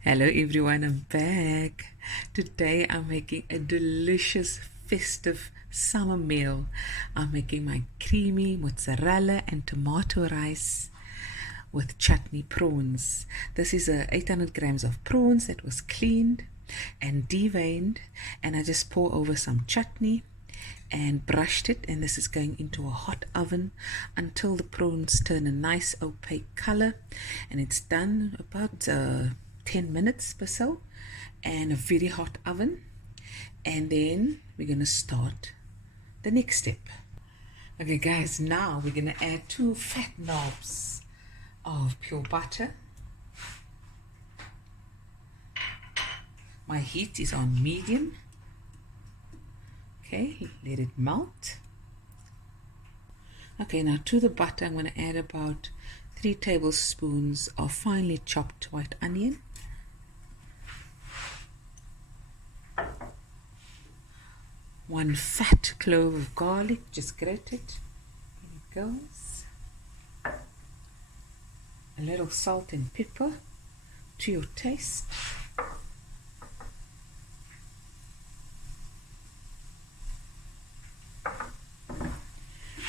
Hello everyone, I'm back. Today I'm making a delicious festive summer meal. I'm making my creamy mozzarella and tomato rice with chutney prawns. This is 800 grams of prawns that was cleaned and deveined, and I just pour over some chutney and brushed it, and this is going into a hot oven until the prawns turn a nice opaque color, and it's done about 10 minutes or so, and a very hot oven. And then we're going to start the next step. Okay guys, now we're going to add 2 fat knobs of pure butter. My heat is on medium. Okay, let it melt. Okay, now to the butter I'm going to add about 3 tablespoons of finely chopped white onion, 1 fat clove of garlic, just grated. Here it goes. A little salt and pepper to your taste.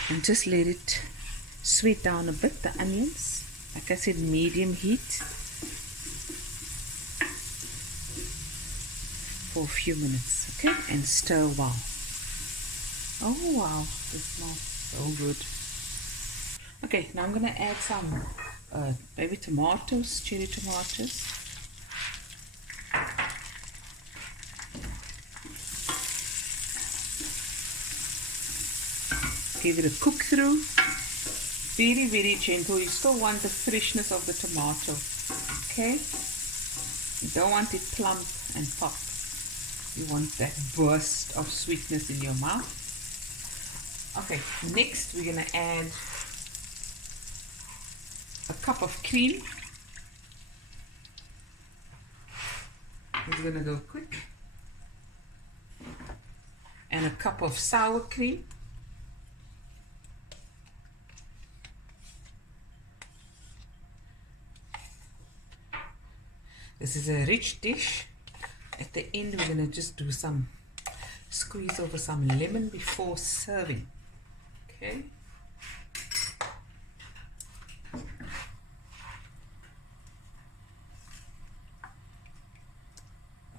And just let it sweet down a bit, the onions. Like I said, medium heat for a few minutes, okay? And stir well. Oh wow, this smells so good. Okay, now I'm going to add some baby tomatoes, cherry tomatoes. Give it a cook through. Very, very gentle. You still want the freshness of the tomato. Okay? You don't want it plump and pop. You want that burst of sweetness in your mouth. Okay, next we're going to add a cup of cream. It's going to go quick. And a cup of sour cream. This is a rich dish. At the end, we're going to just do some squeeze over some lemon before serving. Okay.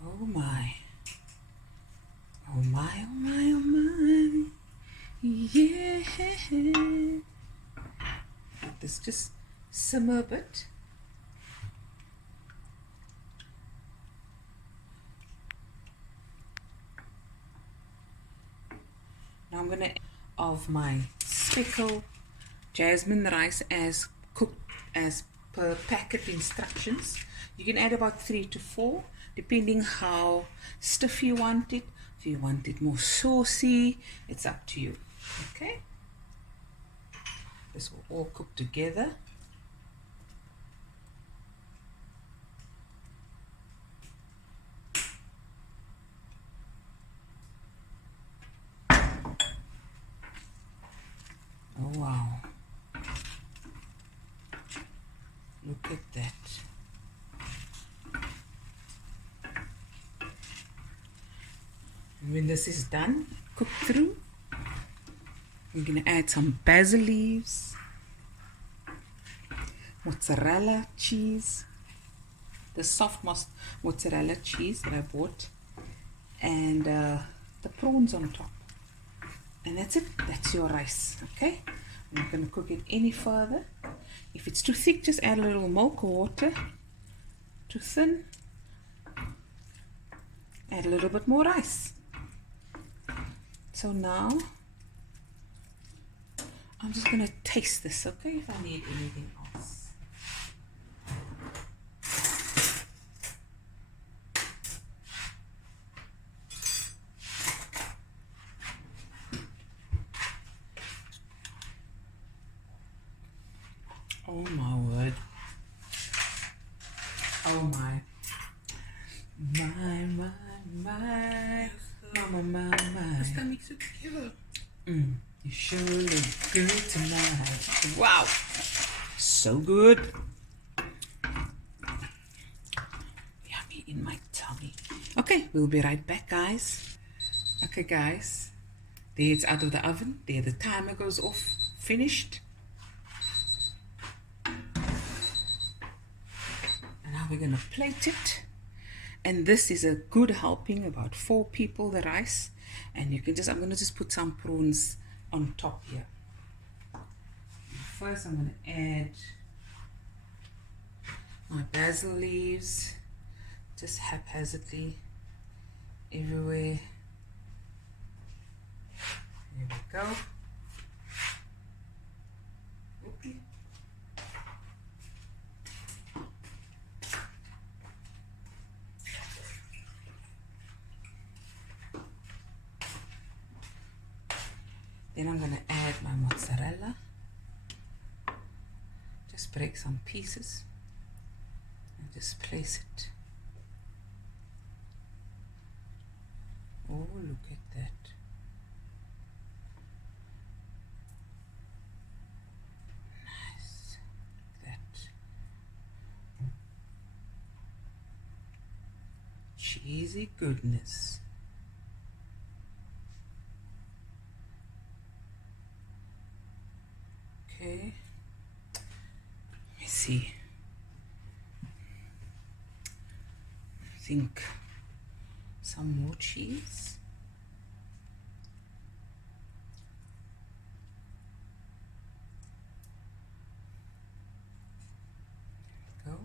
Oh my. Oh my, oh my, oh my. Yeah. Let this just simmer a bit. Now I'm going to of my speckled jasmine rice as cooked as per packet instructions. You can add about 3 to 4 depending how stiff you want it. If you want it more saucy, it's up to you. Okay, this will all cook together. Oh wow, look at that. And when this is done, cooked through, we're going to add some basil leaves, mozzarella cheese, the soft mozzarella cheese that I bought, and the prawns on top. And that's it. That's your rice. Okay, I'm not going to cook it any further. If it's too thick, just add a little milk or water. Too thin, add a little bit more rice. So now I'm just going to taste this, okay, if I need anything else. Oh my word. Oh my. My. Let's go mix it together. You sure look good tonight. Wow. So good. Okay, we'll be right back, guys. Okay, guys, there it's out of the oven. There the timer goes off. Finished. And now we're gonna plate it. And this is a good helping, about 4 people, the rice. And you can just, I'm gonna just put some prawns on top here. First, I'm gonna add my basil leaves, just haphazardly everywhere. There we go. Okay. Then I'm going to add my mozzarella. Just break some pieces and just place it. Oh, look at that. Nice. Like that. Cheesy goodness. Okay. Let me see. I think some more cheese. There we go.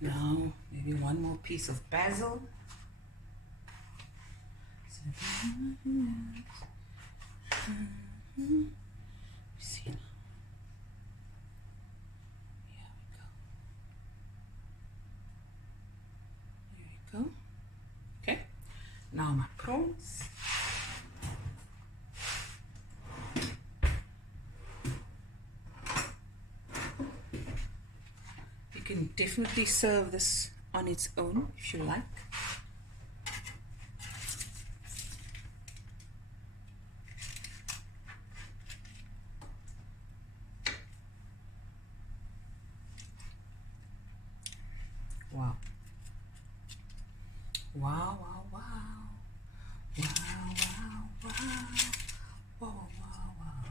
Now maybe one more piece of basil. See now. Here we go. Here we go. Okay. Now my prawns. You can definitely serve this on its own if you like. Wow. Wow, wow, wow. Wow, wow, wow. Wow, wow, wow.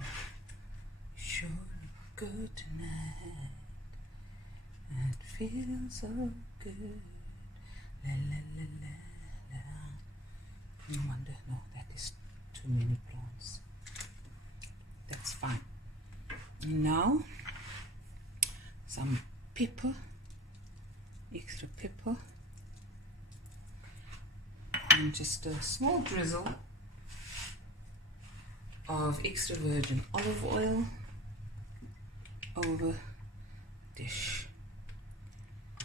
Sure look good tonight. It feels so good. La la la la la. No wonder, no, that is too many prawns. That's fine. Now, some pepper. Extra pepper and just a small drizzle of extra virgin olive oil over dish.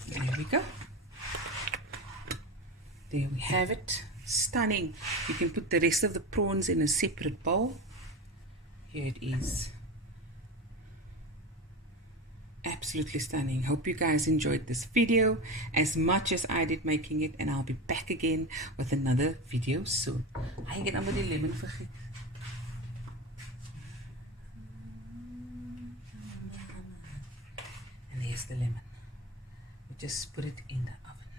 There we go. There we have it. Stunning. You can put the rest of the prawns in a separate bowl. Here it is. Absolutely stunning. Hope you guys enjoyed this video as much as I did making it, and I'll be back again with another video soon. I get over the lemon vergeet. And here's the lemon. We just put it in the oven.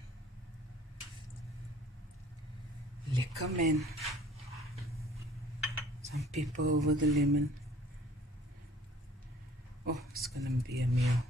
Lekker man. Some pepper over the lemon. Oh, it's gonna be a meal.